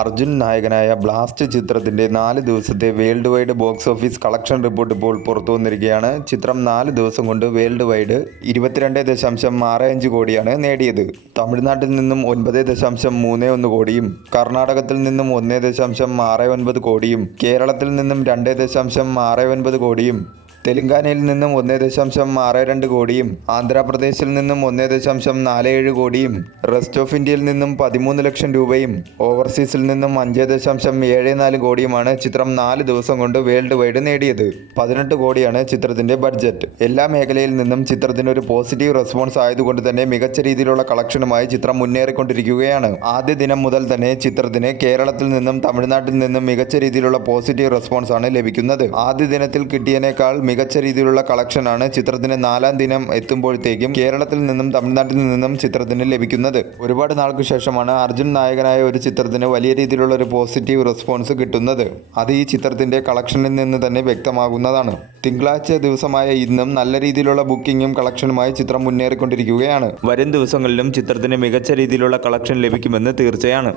അർജുൻ നായകനായ ബ്ലാസ്റ്റ് ചിത്രത്തിന്റെ 4 ദിവസത്തെ world wide box office collection report ഇപ്പോൾ പുറത്തു വന്നിരിക്കുകയാണ്. ചിത്രം 4 ദിവസം കൊണ്ട് വേൾഡ് വൈഡ് 22.65 കോടിയാണ് നേടിയത്. തമിഴ്നാട്ടിൽ നിന്നും 9.31 കോടിയും കർണാടകത്തിൽ നിന്നും 1.69 കോടിയും കേരളത്തിൽ നിന്നും 2.69 കോടിയും തെലങ്കാനയിൽ നിന്നും 1.62 കോടിയും ആന്ധ്രാപ്രദേശിൽ നിന്നും 1.47 കോടിയും റെസ്റ്റ് ഓഫ് ഇന്ത്യയിൽ നിന്നും 13 ലക്ഷം രൂപയും ഓവർസീസിൽ നിന്നും 5.74 കോടിയുമാണ് ചിത്രം 4 ദിവസം കൊണ്ട് വേൾഡ് വൈഡ് നേടിയത്. 18 കോടിയാണ് ചിത്രത്തിന്റെ ബഡ്ജറ്റ്. എല്ലാ മേഖലയിൽ നിന്നും ചിത്രത്തിന് ഒരു പോസിറ്റീവ് റെസ്പോൺസ് ആയതുകൊണ്ട് തന്നെ മികച്ച രീതിയിലുള്ള കളക്ഷനുമായി ചിത്രം മുന്നേറിക്കൊണ്ടിരിക്കുകയാണ്. ആദ്യ ദിനം മുതൽ തന്നെ ചിത്രത്തിന് കേരളത്തിൽ നിന്നും തമിഴ്നാട്ടിൽ നിന്നും മികച്ച രീതിയിലുള്ള പോസിറ്റീവ് റെസ്പോൺസ് ആണ് ലഭിക്കുന്നത്. ആദ്യ ദിനത്തിൽ കിട്ടിയതിനേക്കാൾ മികച്ച രീതിയിലുള്ള കളക്ഷനാണ് ചിത്രത്തിന് 4ാം ദിനം എത്തുമ്പോഴത്തേക്കും കേരളത്തിൽ നിന്നും തമിഴ്നാട്ടിൽ നിന്നും ചിത്രത്തിന് ലഭിക്കുന്നത്. ഒരുപാട് നാൾക്ക് ശേഷമാണ് അർജുൻ നായകനായ ഒരു ചിത്രത്തിന് വലിയ രീതിയിലുള്ള ഒരു പോസിറ്റീവ് റെസ്പോൺസ് കിട്ടുന്നത്. അത് ഈ ചിത്രത്തിന്റെ കളക്ഷനിൽ നിന്ന് തന്നെ വ്യക്തമാകുന്നതാണ്. തിങ്കളാഴ്ച ദിവസമായ ഇന്നും നല്ല രീതിയിലുള്ള ബുക്കിങ്ങും കളക്ഷനുമായി ചിത്രം മുന്നേറിക്കൊണ്ടിരിക്കുകയാണ്. വരും ദിവസങ്ങളിലും ചിത്രത്തിന് മികച്ച രീതിയിലുള്ള കളക്ഷൻ ലഭിക്കുമെന്ന് തീർച്ചയാണ്.